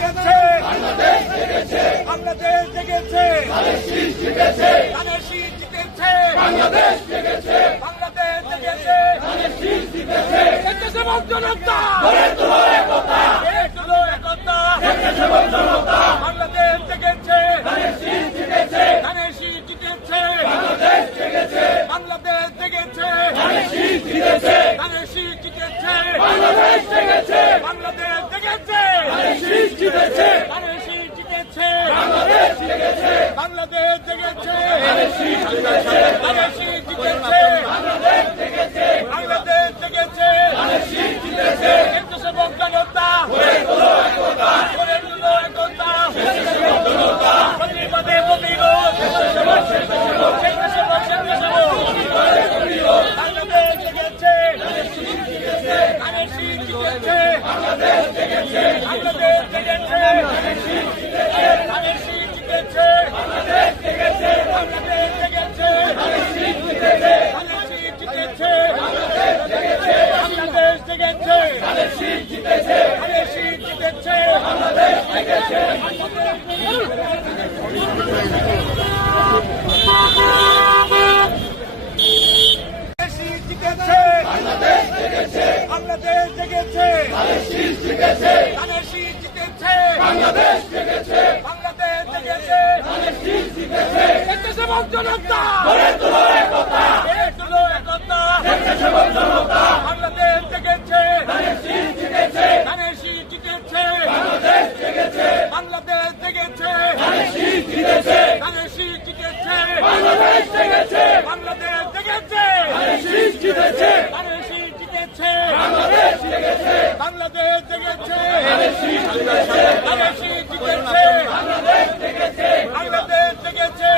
জিতেছে, বাংলাদেশ জেগেছে, ধানের শীষ জিতেছে, বাংলাদেশ জেগেছে, স্বেচ্ছাসেবক জনতা একতা, বাংলাদেশ জেগেছে, ধানের শীষ জিতেছে, বাংলাদেশ জেগেছে, ধানের শীষ জিতেছে, বাংলাদেশ জেগেছে, বাংলাদেশ জেগেছে, বাংলাদেশ জেগেছে, বাংলাদেশ জেগেছে, বাংলাদেশ জেগেছে, বাংলাদেশ জেগেছে, বাংলাদেশ জেগেছে, বাংলাদেশ জেগেছে, স্বেচ্ছাসেবক জনতা গড়ে তুলো একতা, প্রতিবাদে প্রতিরোধ, স্বেচ্ছাসেবক, বাংলাদেশ জেগেছে, ধানের শীষ জিতেছে, বাংলাদেশ জেগেছে, বাংলাদেশ জেগেছে, ধানের শীষ জিতেছে, বাংলাদেশ জেগেছে, বাংলাদেশ জেগেছে, ধানের শীষ জিতেছে, বাংলাদেশ জেগেছে, ধানের শীষ জিতেছে, বাংলাদেশ জেগেছে, বাংলাদেশ জেগেছে, ধানের শীষ জিতেছে, বাংলাদেশ জেগেছে, বাংলাদেশ জেগেছে, স্বেচ্ছাসেবক জনতা গড়ে তুলো একতা, স্বেচ্ছাসেবক জনতা, বাংলাদেশ জেগেছে, ধানের শীষ জিতেছে, বাংলাদেশ জেগেছে, বাংলাদেশ জেগেছে, বাংলাদেশ জেগেছে, বাংলাদেশ জেগেছে, বাংলাদেশ জেগেছে, বাংলাদেশ জেগেছে, বাংলাদেশ জেগেছে, বাংলাদেশ জেগেছে, বাংলাদেশ জেগেছে,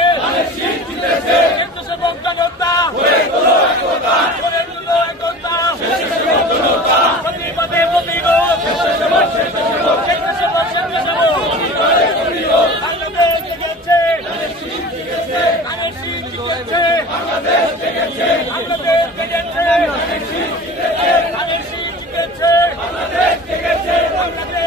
স্বেচ্ছাসেবক জনতা গড়ে তুলো একতা, প্রতিবাদে প্রতিরোধ, স্বেচ্ছাসেবক, বাংলাদেশ জেগেছে, ধানের শীষ জিতেছে, বাংলাদেশ জেগেছে, বাংলাদেশ জেগেছে, ধানের শীষ জিতেছে, বাংলাদেশ জেগেছে, বাংলাদেশ